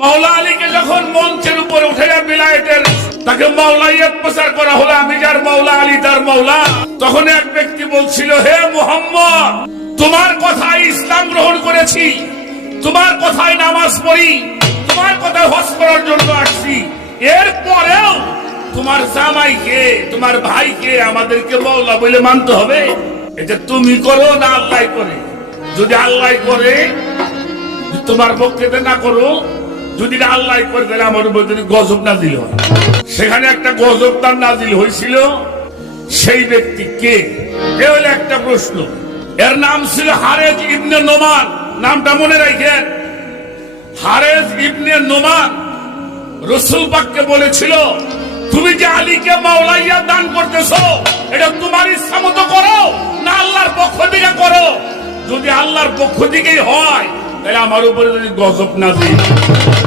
মাওলা আলীকে যখন মঞ্চের উপরে উঠে বিলায়েতের তাকে মাওলাইয়াত প্রচার করা হলো, আমি যার মাওলা আলী তার মাওলা, তখন এক ব্যক্তি বলছিল, হে মুহাম্মদ, তোমার কথায় ইসলাম গ্রহণ করেছি, তোমার কথায় নামাজ পড়ি, তোমার কথায় হজ করার জন্য আসছি, এরপরেও তোমার জামাইকে তোমার ভাইকে আমাদেরকে মাওলা বলে মানতে হবে? এটা তুমি করো না আল্লাহ করে? যদি আল্লাহ করে তোমার পক্ষে না করো, যদি না আল্লাহ করে তাহলে আমার উপর যদি গজব নাজিল হয়। সেখানে একটা গজব তার নাজিল হয়েছিল। সেই ব্যক্তি কে? এ হলো একটা প্রশ্ন। এর নাম ছিল হারেজ ইবনে নোমান। নামটা মনে রাখেন, হারেজ ইবনে নোমান রাসূল পাককে বলেছিল, তুমি যে আলীকে মাওলাইয়া দান করতেছো, এটা তোমার ইচ্ছা মতো করো না আল্লাহর পক্ষ থেকে করো? যদি আল্লাহর পক্ষ থেকেই হয় তাহলে আমার উপরে যদি গজব নাজিল